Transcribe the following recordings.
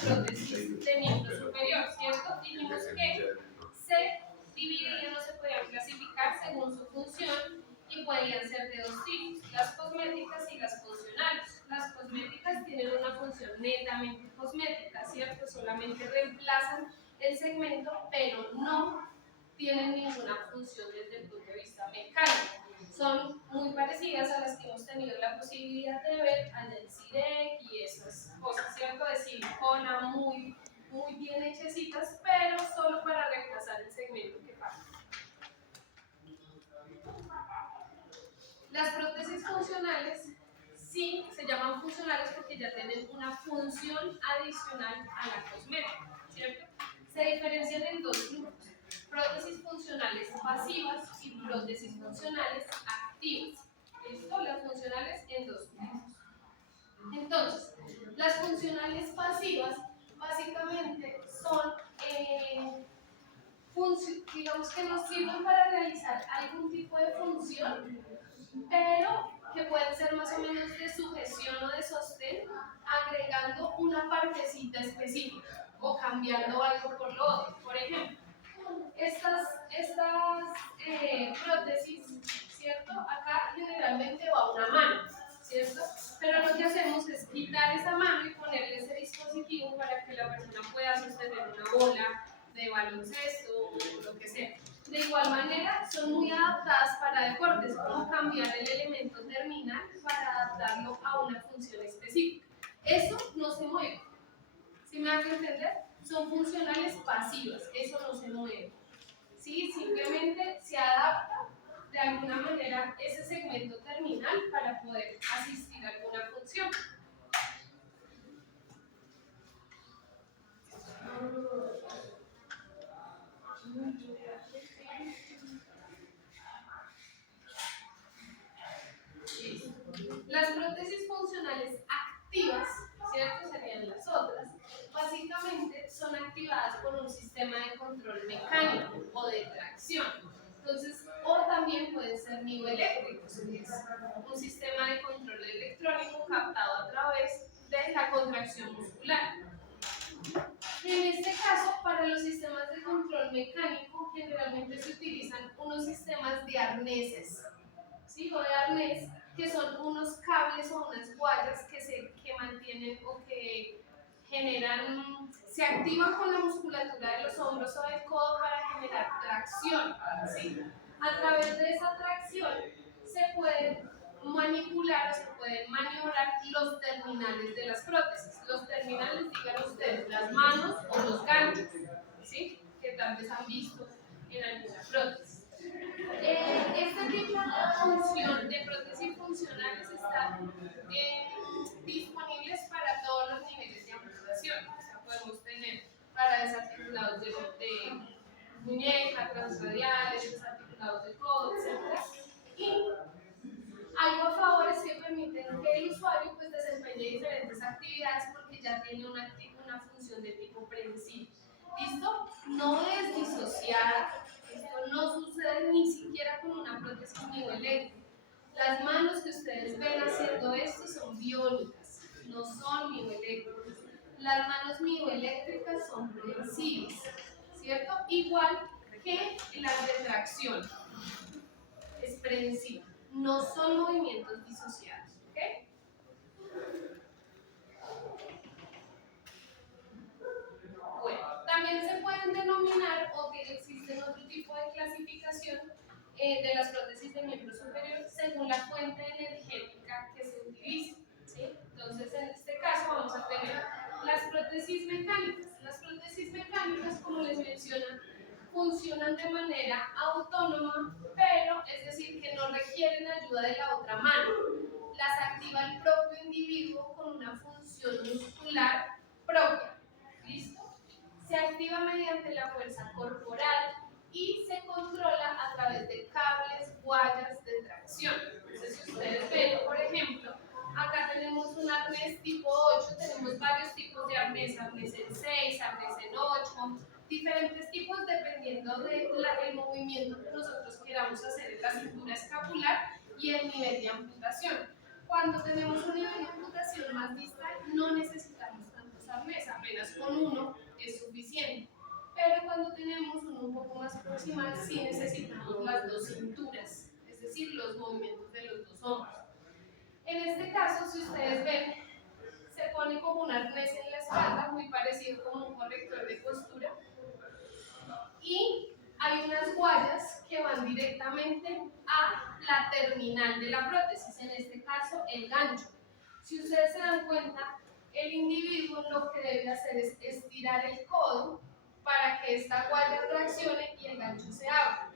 prótesis de miembro superior, ¿cierto? Dijimos que se dividían o se podían clasificar según su función y podían ser de dos tipos, las cosméticas y las funcionales. Las cosméticas tienen una función netamente cosmética, ¿cierto? Solamente reemplazan el segmento, pero no tienen ninguna función desde el punto de vista mecánico. Son muy parecidas a las que hemos tenido la posibilidad de ver allá en CIREC y esas cosas, ¿cierto? De silicona, muy bien hechecitas, pero solo para reemplazar el segmento que falta. Las prótesis funcionales sí se llaman funcionales porque ya tienen una función adicional a la cosmética, ¿cierto? Se diferencian en dos grupos, prótesis funcionales pasivas y prótesis funcionales activas. ¿Listo? Las funcionales en dos grupos. Entonces, las funcionales pasivas básicamente son, digamos que nos sirven para realizar algún tipo de función, pero que pueden ser más o menos de sujeción o de sostén, agregando una partecita específica o cambiando algo por lo otro. Por ejemplo, estas prótesis, ¿cierto? Acá generalmente va una mano, ¿cierto? Pero lo que hacemos es quitar esa mano y ponerle ese dispositivo para que la persona pueda sostener una bola de baloncesto o lo que sea. De igual manera, son muy adaptadas para deportes, como cambiar el elemento terminal para adaptarlo a una función específica. Eso no se mueve. ¿Sí me hago entender? Son funcionales pasivas, eso no se mueve. ¿Sí? Simplemente se adapta de alguna manera ese segmento terminal para poder asistir a alguna función. Las prótesis funcionales activas, ¿cierto? Serían las otras. Básicamente son activadas por un sistema de control mecánico o de tracción. Entonces, o también pueden ser mioeléctricos, que es un sistema de control electrónico captado a través de la contracción muscular. En este caso, para los sistemas de control mecánico, generalmente se utilizan unos sistemas de arneses, ¿sí? O de arnés, que son unos cables o unas guayas que mantienen o que generan, se activan con la musculatura de los hombros o del codo para generar tracción, ¿sí? A través de esa tracción se puede manipular o se pueden maniobrar los terminales de las prótesis. Los terminales, digan ustedes, las manos o los ganchos, ¿sí? Que tal vez han visto en alguna prótesis. Este tipo de función de prótesis funcionales están disponibles para todos los niveles de amputación. O sea, podemos tener para desarticulados de muñeca, transradiales, desarticulados de codo, etc. Y algo a favor es que permiten que el usuario pues, desempeñe diferentes actividades porque ya tiene una función de tipo previsible. ¿Listo? No es disociada, esto no sucede ni siquiera con una prótesis mioeléctrica. Las manos que ustedes ven haciendo esto son biónicas, no son mioeléctricas. Las manos mioeléctricas son previsibles, ¿cierto? Igual que las de tracción, es predecible. No son movimientos disociados, ¿ok? Bueno, también se pueden denominar o que existen otro tipo de clasificación de las prótesis de miembro superior según la fuente energética que se utilice, ¿sí? Entonces, en este caso vamos a tener las prótesis mecánicas. Las prótesis mecánicas, como les mencionan, funcionan de manera autónoma, pero es decir, que no requieren ayuda de la otra mano. Las activa el propio individuo con una función muscular propia. ¿Listo? Se activa mediante la fuerza corporal y se controla a través de cables, guayas de tracción. Entonces, si ustedes ven, por ejemplo, acá tenemos un arnés tipo 8, tenemos varios tipos de arnés en 6, arnés en 8, diferentes tipos dependiendo del movimiento que nosotros queramos hacer en la cintura escapular y el nivel de amputación. Cuando tenemos un nivel de amputación más distal, no necesitamos tantos arnés, apenas paciente. Pero cuando tenemos uno un poco más proximal, sí necesitamos las dos cinturas, es decir, los movimientos de los dos hombros. En este caso, si ustedes ven, se pone como un arnés en la espalda, muy parecido como un corrector de postura, y hay unas guayas que van directamente a la terminal de la prótesis, en este caso el gancho. Si ustedes se dan cuenta, el individuo lo que debe hacer es estirar el codo para que esta guaya traccione y el gancho se abra.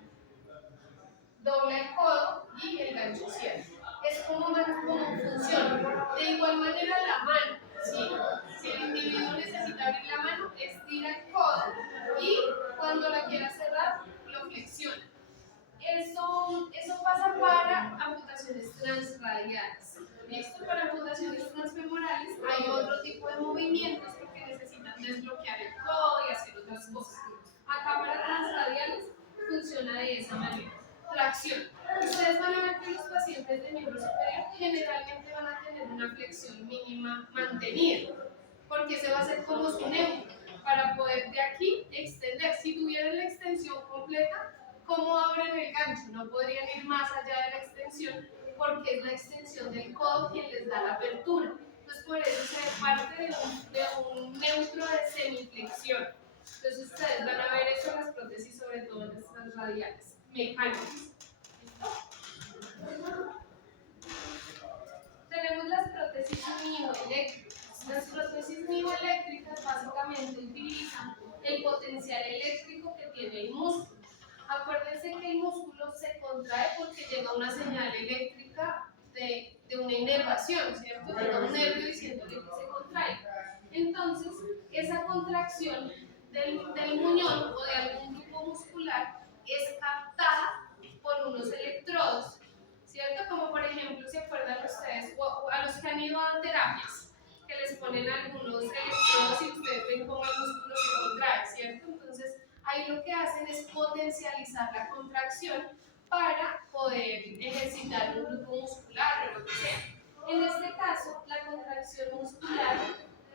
Dobla el codo y el gancho cierra. Es como funciona. De igual manera la mano. Si el individuo necesita abrir la mano, estira el codo y cuando la quiera cerrar, lo flexiona. Eso pasa para amputaciones transradiales. ¿Listo? Para amputaciones transfemorales hay otro tipo de movimientos porque necesitan desbloquear el codo y hacer otras cosas. Acá para transradiales funciona de esa manera. Tracción. Ustedes van a ver que los pacientes de miembro superior generalmente van a tener una flexión mínima mantenida, porque ese va a ser como su neutro, para poder de aquí extender. Si tuvieran la extensión completa, ¿cómo abren el gancho? No podrían ir más allá de la extensión, porque es la extensión del codo quien les da la apertura. Entonces, por eso se parte de un neutro de semiflexión. Entonces, ustedes van a ver eso en las prótesis, sobre todo en las transradiales mecánicas. Tenemos las prótesis mioeléctricas. Las prótesis mioeléctricas básicamente utilizan el potencial eléctrico que tiene el músculo. Acuérdense que el músculo se contrae porque llega una señal eléctrica de una inervación, ¿cierto? Llega un nervio diciéndole que se contrae. Entonces, esa contracción del muñón o de algún grupo muscular es captada por unos electrodos, ¿cierto? Como por ejemplo, ¿se acuerdan ustedes? O a los que han ido a terapias, que les ponen algunos electrodos y ustedes ven cómo el músculo se contrae, ¿cierto? Entonces, ahí lo que hacen es potencializar la contracción para poder ejercitar un grupo muscular o lo que sea. En este caso, la contracción muscular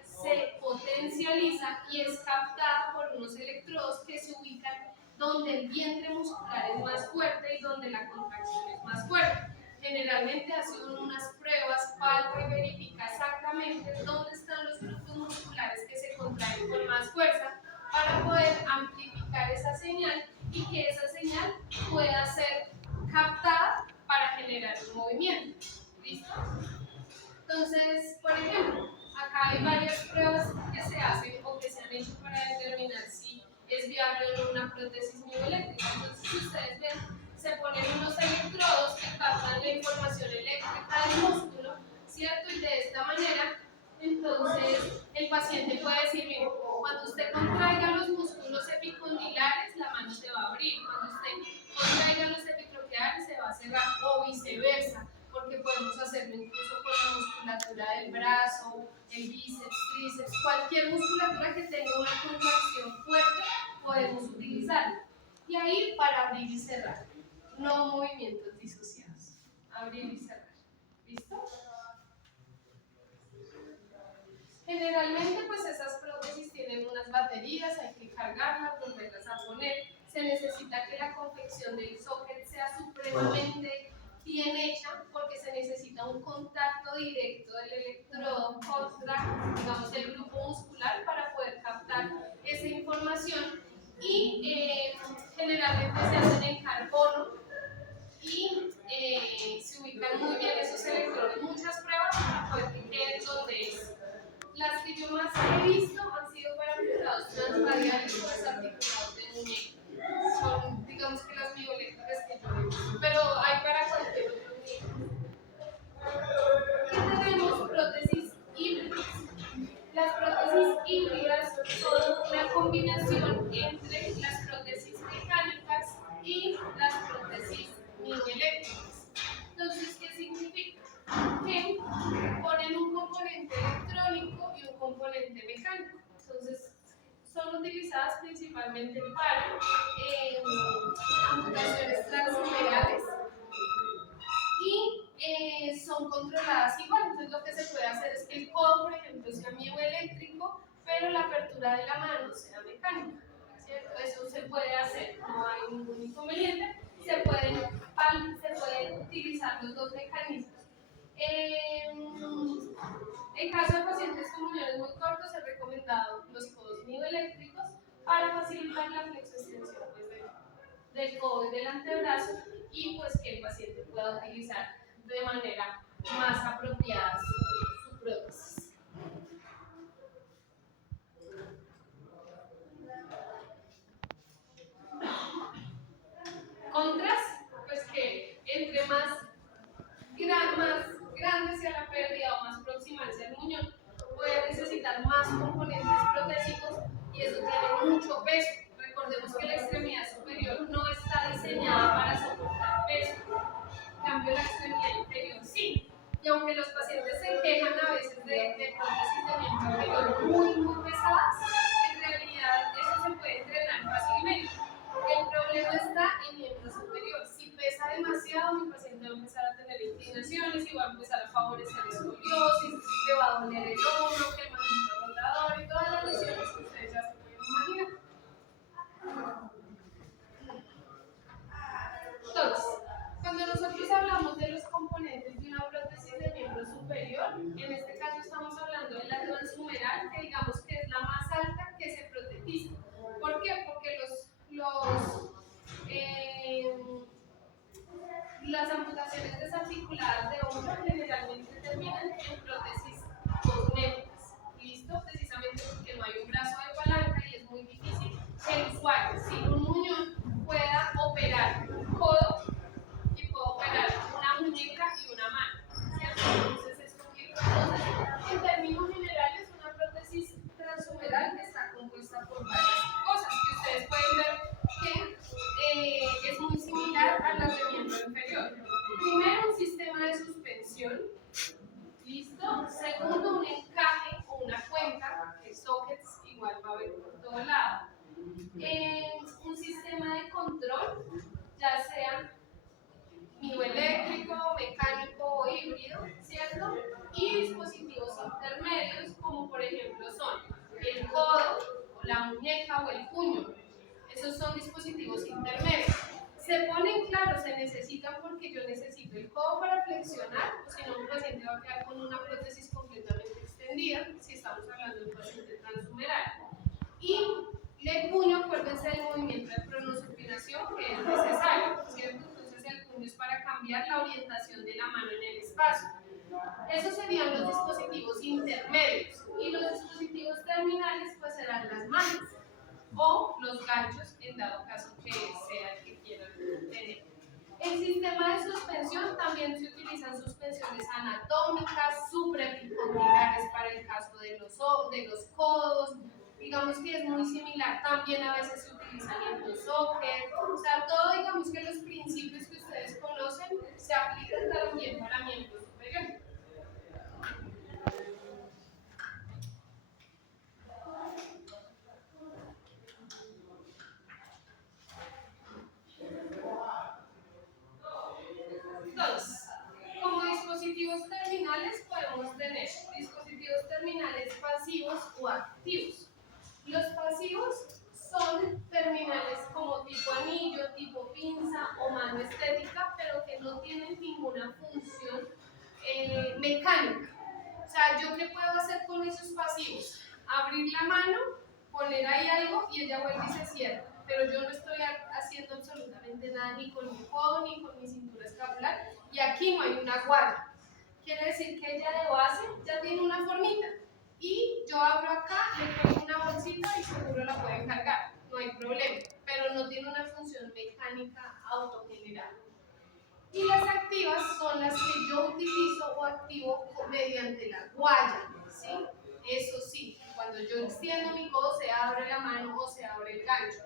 se potencializa y es captada por unos electrodos que se ubican donde el vientre muscular es más fuerte y donde la contracción es más fuerte. Generalmente hace unas pruebas, palpa y verifica exactamente dónde están los grupos musculares que se contraen con más fuerza para poder amplificar esa señal y que esa señal pueda ser captada para generar un movimiento. ¿Listo? Entonces, por ejemplo, acá hay varias pruebas que se hacen o que se han hecho para determinar si es viable o no una prótesis mioeléctrica. Entonces, si ustedes ven, se ponen unos electrodos que captan la información eléctrica del músculo, ¿cierto? Y de esta manera, entonces, el paciente puede decir, mire, cuando usted contraiga los músculos epicondilares, la mano se va a abrir. Cuando usted contraiga los epitroqueales, se va a cerrar, o viceversa, porque podemos hacerlo incluso con la musculatura del brazo, el bíceps, tríceps, cualquier musculatura que tenga una contracción fuerte, podemos utilizarla. Y ahí para abrir y cerrar, no movimientos disociados, abrir y cerrar. ¿Listo? Generalmente, pues esas prótesis tienen unas baterías, hay que cargarlas, volverlas a poner. Se necesita que la confección del socket sea supremamente bien hecha porque se necesita un contacto directo del electrodo contra, digamos, el grupo muscular para poder captar esa información y generalmente se hacen en carbono y se ubican muy bien esos electrodos. Muchas pruebas para poder que queden donde es. Las que yo más he visto han sido para amputados transradiales o desarticulados de muñeca. Son, digamos que las bioeléctricas que yo he visto, pero hay para cualquier otro nivel. ¿Qué tenemos? Prótesis híbridas. Las prótesis híbridas son una combinación entre las prótesis mecánicas y las prótesis mioeléctricas. Entonces, ¿qué significa? Que ponen un componente electrónico y un componente mecánico. Entonces, son utilizadas principalmente para amputaciones transfemorales y son controladas igual. Entonces, lo que se puede hacer es que el codo, por ejemplo, sea mioeléctrico, pero pero la apertura de la mano sea mecánica, ¿cierto? Eso se puede hacer, no hay ningún inconveniente, se pueden utilizar los dos mecanismos. En caso de pacientes con muñones muy cortos, es recomendado los codos mioeléctricos para facilitar la flexoextensión pues, del codo y del antebrazo y pues que el paciente pueda utilizar de manera más apropiada su prótesis. Contras, pues que entre más grande sea la pérdida o más proximal sea el muñón, puede necesitar más componentes protésicos y eso tiene mucho peso. Recordemos que la extremidad superior no está diseñada para soportar peso, en cambio la extremidad inferior sí. Y aunque los pacientes se quejan a veces de prótesis de miembro inferior muy pesadas, en realidad eso se puede entrenar fácilmente. El problema está en miembro superior. Si pesa demasiado, mi paciente va a empezar a tener inclinaciones y va a empezar a favorecer escoliosis, le va a doler el hombro, que el manguito rotador y todas las lesiones que ustedes ya se pueden imaginar. Entonces, cuando nosotros hablamos de los componentes de una prótesis de miembro superior, en este caso estamos hablando de la transhumeral, que digamos que es la más alta que se protetiza. ¿Por qué? Porque las amputaciones desarticuladas de hombro generalmente terminan en prótesis cosméticas. ¿Listo? Precisamente porque no hay un brazo de palanca y es muy difícil que el usuario sin un muñón pueda operar un codo y pueda operar una muñeca y una mano. ¿Cierto? Entonces es complicado. Entonces, en términos generales, una prótesis transhumeral está compuesta por varias cosas que ustedes pueden ver que es muy similar a las de miembro inferior. Primero, un sistema de suspensión. ¿Listo? Segundo, un encaje o una cuenca, que sockets igual va a haber por todo lado. Un sistema de control, ya sea mioeléctrico, mecánico o híbrido, ¿cierto? Y dispositivos intermedios, como por ejemplo son el codo, o la muñeca o el puño. Esos son dispositivos intermedios. Se ponen claros, se necesitan porque yo necesito el codo para flexionar, o si no, un paciente va a quedar con una prótesis completamente extendida, si estamos hablando de un paciente transhumeral. Y el puño, acuérdense del movimiento de pronosupinación que es necesario, ¿cierto? Entonces el puño es para cambiar la orientación de la mano en el espacio. Esos serían los dispositivos intermedios y los dispositivos terminales pues serán las manos o los ganchos en dado caso que sea el que quieran tener. El sistema de suspensión también se utilizan suspensiones anatómicas, supraepicondiliares para el caso de los codos. Digamos que es muy similar, también a veces se utilizan en los sockets, o sea, todo digamos que los principios que ustedes conocen se aplican también para miembro superior. Entonces, como dispositivos terminales podemos tener dispositivos terminales pasivos o activos. Los pasivos son terminales como tipo anillo, tipo pinza o mano estética, pero que no tienen ninguna función mecánica. O sea, ¿yo qué puedo hacer con esos pasivos? Abrir la mano, poner ahí algo y ella vuelve y se cierra. Pero yo no estoy haciendo absolutamente nada ni con mi codo ni con mi cintura escapular y aquí no hay una guarda. Quiere decir que ella de base ya tiene una formita y yo abro acá, le pongo una bolsita y seguro la pueden cargar, no hay problema, pero no tiene una función mecánica autogenerada. Y las activas son las que yo utilizo o activo mediante la guaya, ¿sí? Eso sí, cuando yo extiendo mi codo se abre la mano o se abre el gancho.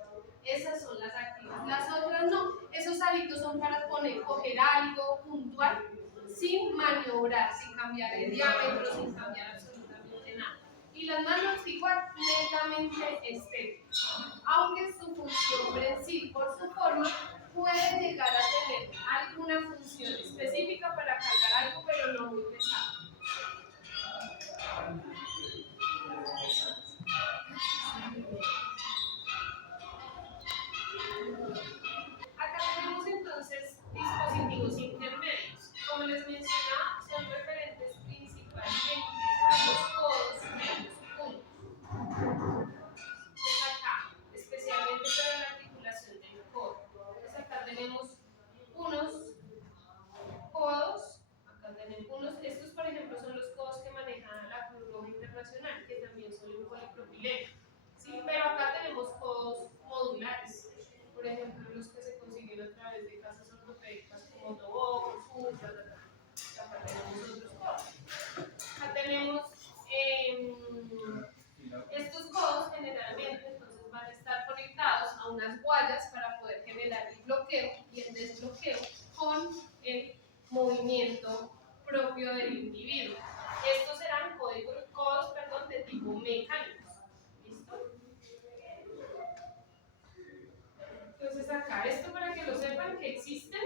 Esas son las activas. Las otras no. Esos aritos son para coger algo puntual sin maniobrar, sin cambiar el diámetro, sin cambiar absolutamente nada. Y las manos igual, netamente estéticas. Aunque su función en sí, por su forma, puede llegar a tener alguna función específica para cargar algo, pero no muy pesado. internacional, que también son en polipropileno. ¿Sí? Pero acá tenemos codos modulares, por ejemplo, los que se consiguen a través de casas ortopédicas como Tobo, Sur, acá tenemos otros codos. Acá tenemos estos codos generalmente entonces van a estar conectados a unas guayas para poder generar el bloqueo y el desbloqueo con el movimiento propio del individuo. Estos serán codos de tipo mecánicos. ¿Listo? Entonces acá, esto para que lo sepan que existen,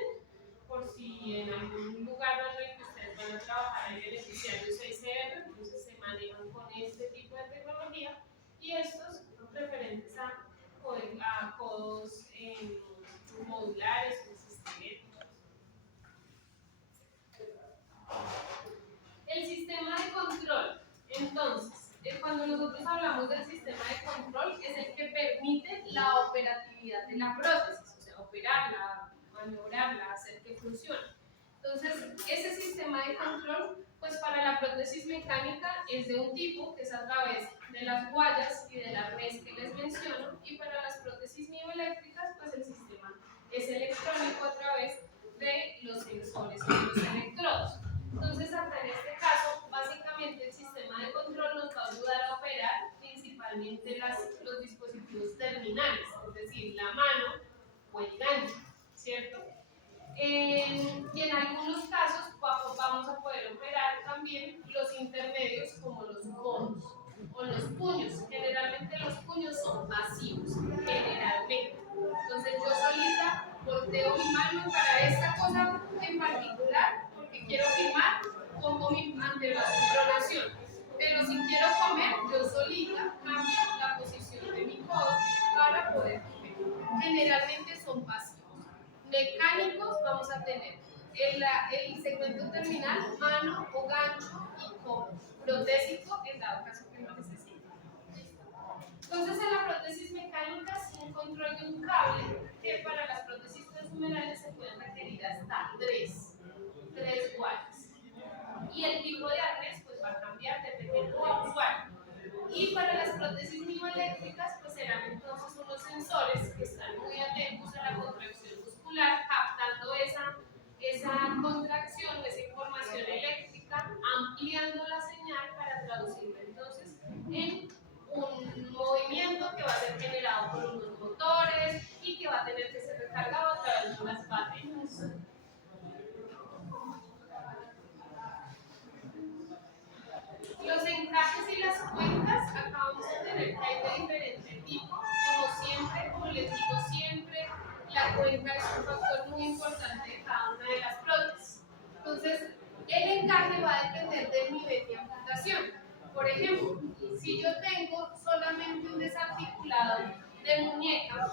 por si en algún lugar en el que ustedes van a trabajar en beneficiarios 6CR, entonces se manejan con este tipo de tecnología, y estos referentes a codos modulares o sistemáticos. El sistema de control. Entonces, cuando nosotros hablamos del sistema de control, es el que permite la operatividad de la prótesis, o sea, operarla, maniobrarla, hacer que funcione. Entonces, ese sistema de control, pues para la prótesis mecánica es de un tipo que es a través de las guayas y del arnés que les menciono, y para las prótesis mioeléctricas, pues el sistema es electrónico a través de los sensores y los electrodos. Entonces, acá en este caso, básicamente el sistema de control nos va a ayudar a operar principalmente los dispositivos terminales, es decir, la mano o el gancho, ¿cierto? Y en algunos casos vamos a poder operar también los intermedios como los codos o los puños. Generalmente los puños son pasivos, generalmente. Entonces yo solita volteo mi mano para esta cosa en particular, porque quiero filmar, pongo mi antebrazo en pronación. Pero si quiero comer, yo solita cambio la posición de mi codo para poder comer. Generalmente son pasivos. Mecánicos vamos a tener el segmento terminal, mano o gancho y codo. Protésico en dado caso que lo necesite. Entonces en la prótesis mecánica, sin control de un cable, que para las prótesis transhumerales se pueden requerir hasta tres guayas. Y el tipo de arnés pues va a cambiar dependiendo del usuario. Y para las prótesis mioeléctricas, pues serán entonces unos sensores que están muy atentos a la contracción muscular, captando esa contracción, esa información eléctrica, ampliando la señal para traducirla entonces en un movimiento que va a ser generado por unos motores y que va a tener que ser recargado a través de unas baterías. Los encajes y las cuencas, acá vamos a tener que hay de diferente tipo. Como siempre, como les digo siempre, la cuenca es un factor muy importante de cada una de las prótesis. Entonces, el encaje va a depender del nivel de amputación. Por ejemplo, si yo tengo solamente un desarticulado de muñeca,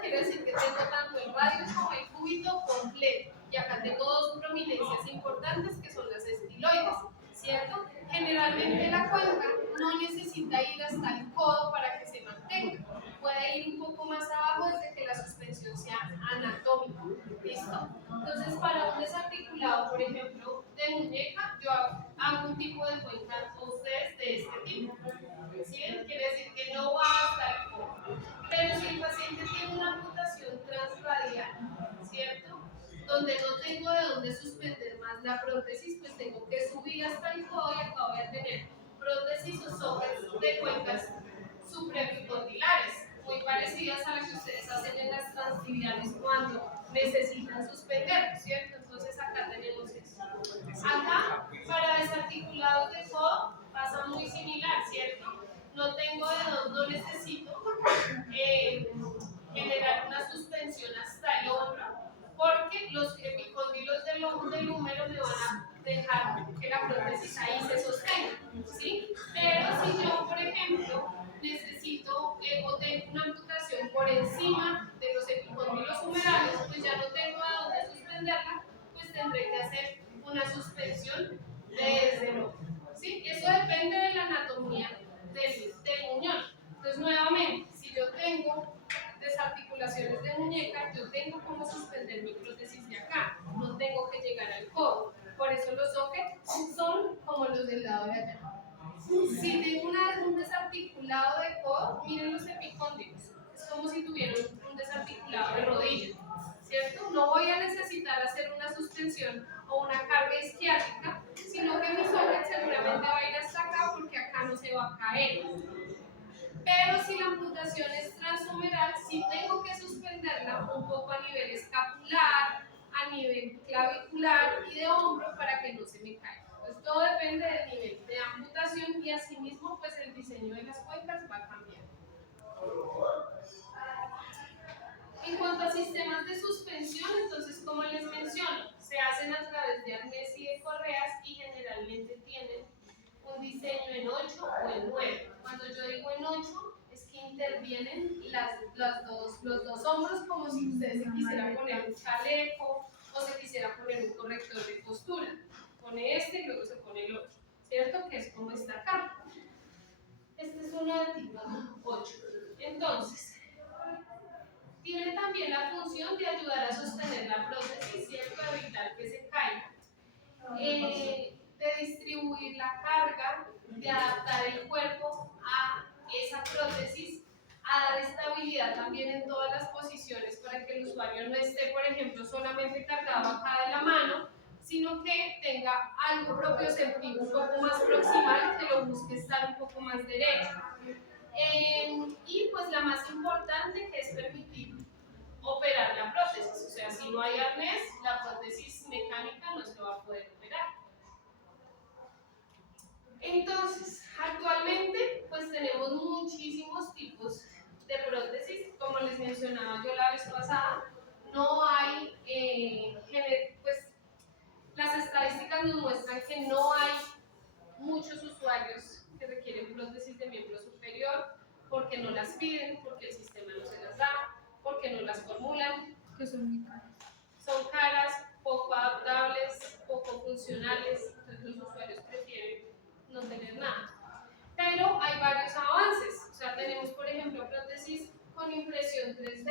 quiere decir que tengo tanto el radio como el cúbito completo. Y acá tengo dos prominencias importantes que son las estiloides, ¿cierto? Generalmente la cuenca no necesita ir hasta el codo para que se mantenga. Puede ir un poco más abajo desde que la suspensión sea anatómica. ¿Listo? Entonces, para un desarticulado, por ejemplo, de muñeca, yo hago un tipo de cuenca a ustedes de este tipo. ¿Sí? Quiere decir que no va hasta el codo. Pero si el paciente tiene una amputación transradial, ¿cierto? Donde no tengo de dónde suspender más la prótesis, pues tengo que subir hasta el codo y acá voy a tener prótesis o sockets de cuencas supraepicondilares, muy parecidas a las que ustedes hacen en las transtibiales cuando necesitan suspender, ¿cierto? Entonces acá tenemos eso. Acá, para desarticulados de codo, pasa muy similar, ¿cierto? No tengo no necesito generar una suspensión hasta el hombro, porque los epicóndilos del húmero me van a dejar que la prótesis ahí se sostenga, ¿sí? Pero si yo, por ejemplo, necesito o tengo una amputación por encima de los epicóndilos humerales, pues ya no tengo a dónde suspenderla, pues tendré que hacer una suspensión desde el hombro, ¿sí? Eso depende de la anatomía del muñón. Entonces, nuevamente, si yo tengo desarticulaciones de muñeca, yo tengo como suspender mi prótesis de acá, no tengo que llegar al codo. Por eso los sockets son como los del lado de allá. Si tengo un desarticulado de codo, miren los epicóndilos. Es como si tuviera un desarticulado de rodilla, ¿cierto? No voy a necesitar hacer una suspensión o una carga isquiática, sino que mi socket seguramente va a ir hasta acá porque acá no se va a caer. Pero si la amputación es transhumeral, sí tengo que suspenderla un poco a nivel escapular, a nivel clavicular y de hombro para que no se me caiga. Entonces todo depende del nivel de amputación y asimismo pues el diseño de las cuencas va a cambiar. En cuanto a sistemas de suspensión, entonces como les menciono, se hacen a través de arnés y de correas y generalmente tienen un diseño en 8 o en 9. Cuando yo digo en 8, es que intervienen los dos hombros como si usted se quisiera poner un chaleco o se quisiera poner un corrector de postura. Pone este y luego se pone el otro, ¿cierto? Que es como está acá. Este es uno de tipo 8. Entonces, tiene también la función de ayudar a sostener la prótesis, ¿cierto? Evitar que se caiga. De distribuir la carga, de adaptar el cuerpo a esa prótesis, a dar estabilidad también en todas las posiciones para que el usuario no esté, por ejemplo, solamente cargado acá de la mano, sino que tenga algo propioceptivo un poco más proximal, que lo busque estar un poco más derecho. Y pues la más importante, que es permitir operar la prótesis, o sea, si no hay arnés, la prótesis mecánica no se va a poder operar. Entonces, actualmente, pues tenemos muchísimos tipos de prótesis, como les mencionaba yo la vez pasada, no hay, pues las estadísticas nos muestran que no hay muchos usuarios que requieren prótesis de miembro superior porque no las piden, porque el sistema no se las da, porque no las formulan, Que son muy caras. son caras, poco adaptables, poco funcionales, entonces los usuarios prefieren no tener nada. Pero hay varios avances, o sea, tenemos por ejemplo prótesis con impresión 3D,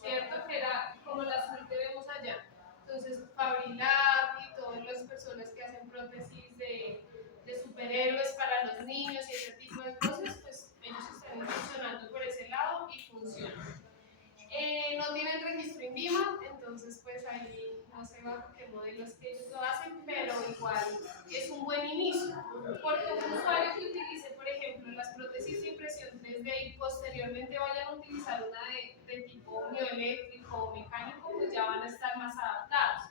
¿cierto? Que era como la azul que vemos allá. Entonces, Fabrilab y todas las personas que hacen prótesis de superhéroes para los niños y ese tipo de cosas, pues ellos están funcionando por ese lado y funcionan. No tienen registro INVIMA, entonces pues ahí no sé bajo qué modelos que ellos lo hacen, pero igual es un buen inicio, porque un usuario que utilice, por ejemplo, las prótesis de impresión 3D y posteriormente vayan a utilizar una de tipo mioeléctrico o mecánico, pues ya van a estar más adaptados.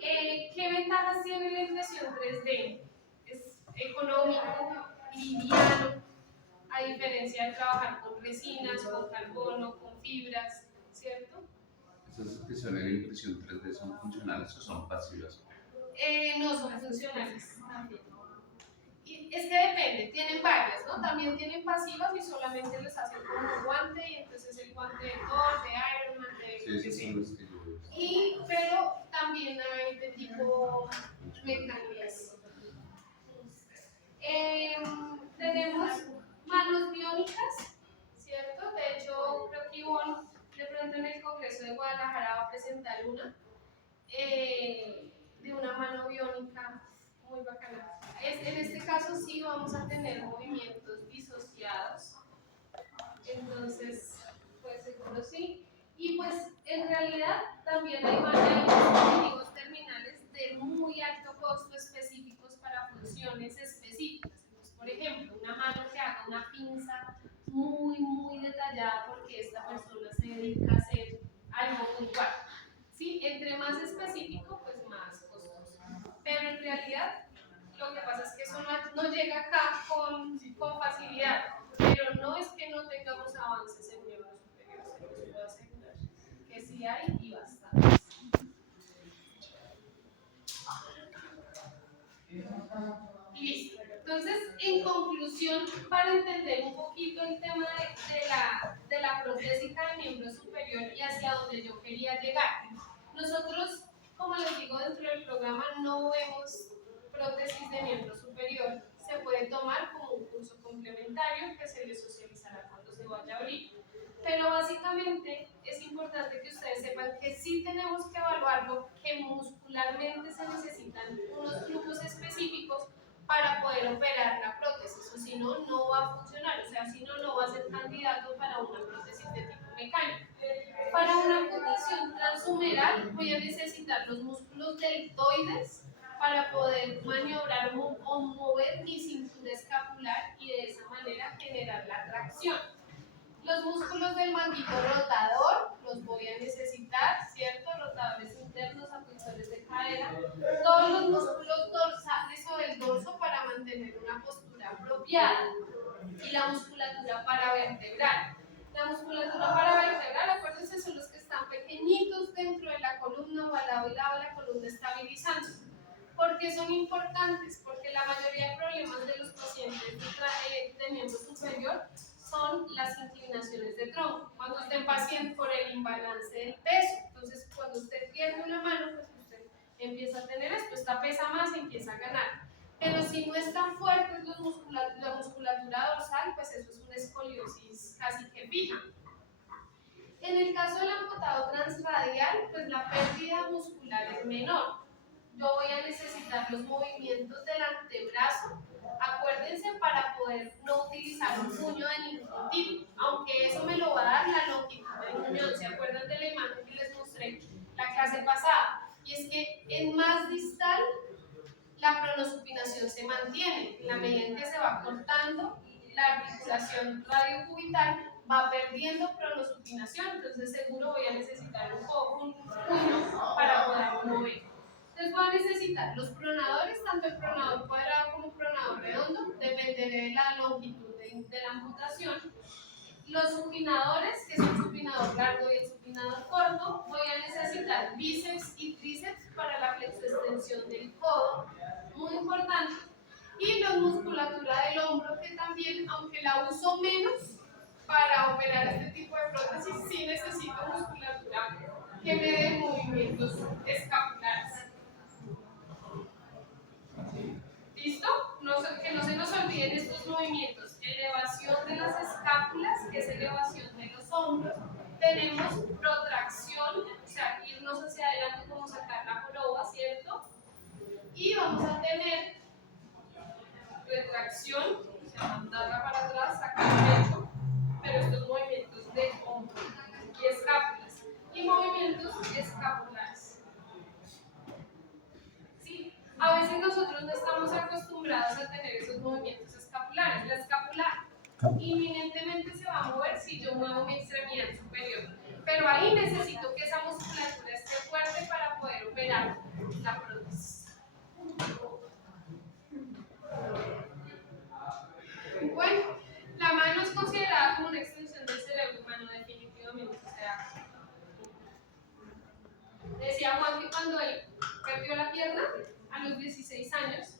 ¿Qué ventajas tiene la impresión 3D? Es económico, liviano, a diferencia de trabajar con resinas, con carbono, con fibras, ¿cierto? ¿Esas que son en impresión 3D son funcionales o son pasivas? No son funcionales. Y es que depende, tienen varias, ¿no? También tienen pasivas y solamente les hacen como un guante, y entonces el guante de Thor, de Iron Man, de Sí, lo que esas sea. son las que yo veo. Pero también hay de tipo mecánicas. Tenemos manos biónicas, ¿cierto? De hecho, creo que Ivonne de pronto en el Congreso de Guadalajara va a presentar una de una mano biónica muy bacana. En este caso sí vamos a tener movimientos disociados, entonces pues seguro sí. Y pues en realidad también hay dispositivos terminales de muy alto costo específicos para funciones específicas. Entonces, por ejemplo, una mano que haga una pinza muy detallada porque esta persona se dedica a hacer algo puntual. ¿Sí? Entre más específico, pues más costoso. Pero en realidad, lo que pasa es que eso no llega acá con facilidad. Pero no es que no tengamos avances en miembros superiores, se los puedo asegurar. Que sí hay y bastantes. Listo. Entonces, en conclusión, para entender un poquito el tema de la protésica de miembro superior y hacia donde yo quería llegar, nosotros, como les digo, dentro del programa no vemos prótesis de miembro superior. Se puede tomar como un curso complementario que se les socializará cuando se vaya a abrir. Pero básicamente es importante que ustedes sepan que sí tenemos que evaluarlo, que muscularmente regularmente se necesitan unos flujos específicos para poder operar la prótesis, o si no, no va a funcionar, o sea, si no, no va a ser candidato para una prótesis de tipo mecánico. Para una condición transhumeral voy a necesitar los músculos deltoides para poder maniobrar o mover mi cintura escapular y de esa manera generar la tracción. Los músculos del manguito rotador los voy a necesitar, ¿cierto? Rotadores internos, abductores de cadera, todos los músculos dorsales o del dorso para mantener una postura apropiada y la musculatura paravertebral. La musculatura paravertebral, acuérdense, son los que están pequeñitos dentro de la columna o al lado y lado de la columna estabilizando. ¿Por qué son importantes? Porque la mayoría de problemas de los pacientes de miembro superior son las inclinaciones de tronco. Cuando estén pacientes por el imbalance del peso, entonces cuando usted pierde una mano, pues usted empieza a tener esto, esta pesa más y empieza a ganar. Pero si no están fuertes la musculatura dorsal, pues eso es una escoliosis casi que fija. En el caso del amputado transradial, pues la pérdida muscular es menor. Yo voy a necesitar los movimientos del antebrazo, acuérdense, para poder no utilizar un puño de ningún tipo, aunque eso me lo va a dar la longitud del muñón. ¿Se acuerdan de la imagen que les mostré la clase pasada? Y es que en más distal la pronosupinación se mantiene. En la medida en que se va cortando, la articulación radiocubital va perdiendo pronosupinación, entonces seguro voy a necesitar un puño para poder mover. Entonces voy a necesitar los pronadores, tanto el pronador cuadrado como el pronador redondo, dependerá de la longitud de la amputación. Los supinadores, que es el supinador largo y el supinador corto, voy a necesitar bíceps y tríceps para la flexoextensión del codo, muy importante. Y la musculatura del hombro, que también, aunque la uso menos para operar este tipo de prótesis, sí necesito musculatura que me dé movimientos escapulares. ¿Listo? Que no se nos olviden estos movimientos. Elevación de las escápulas, que es elevación de los hombros. Tenemos protracción, o sea, irnos hacia adelante como sacar la joroba, ¿cierto? Y vamos a tener retracción, o sea, mandarla para atrás, sacar el pecho, pero estos movimientos de hombro y escápulas. Y movimientos escapulares. ¿Sí? A veces nosotros no estamos acostumbrados a tener esos movimientos escapulares. La escápula inminentemente se va a mover si yo muevo mi extremidad superior. Pero ahí necesito que esa musculatura esté fuerte para poder operar la prótesis. Bueno, la mano es considerada como una extensión del cerebro humano, definitivamente. O sea, decía Juan que cuando él perdió la pierna a los 16 años,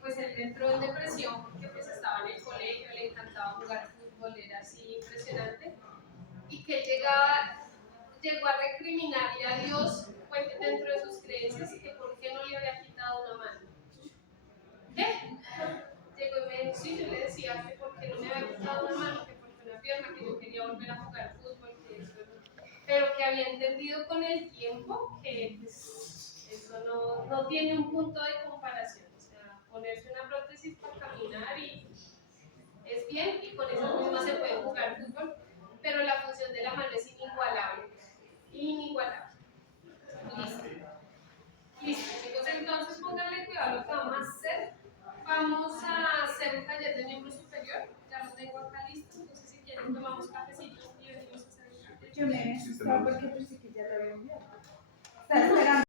pues él entró en depresión porque pues estaba en el colegio, le encantaba jugar fútbol, era así impresionante, y que llegó a recriminarle a Dios dentro de sus creencias que por qué no le había quitado una mano. ¿Qué? Llegó y me dijo, sí, yo le decía que por qué no me había quitado una mano, que por qué una pierna, que yo quería volver a jugar fútbol, que eso, pero que había entendido con el tiempo que pues, eso no tiene un punto de comparación. O sea, ponerse una prótesis para caminar y es bien, y con eso mismo se puede jugar fútbol, pero la función de la mano es inigualable. Inigualable. Listo. Listo, chicos, entonces pónganle cuidado a lo que vamos a hacer. Vamos a hacer un taller de miembro superior. Ya lo tengo acá listo, entonces si quieren tomamos cafecito y venimos a hacer el taller. Yo me he asustado porque pensé que ya lo había enviado. Está esperando.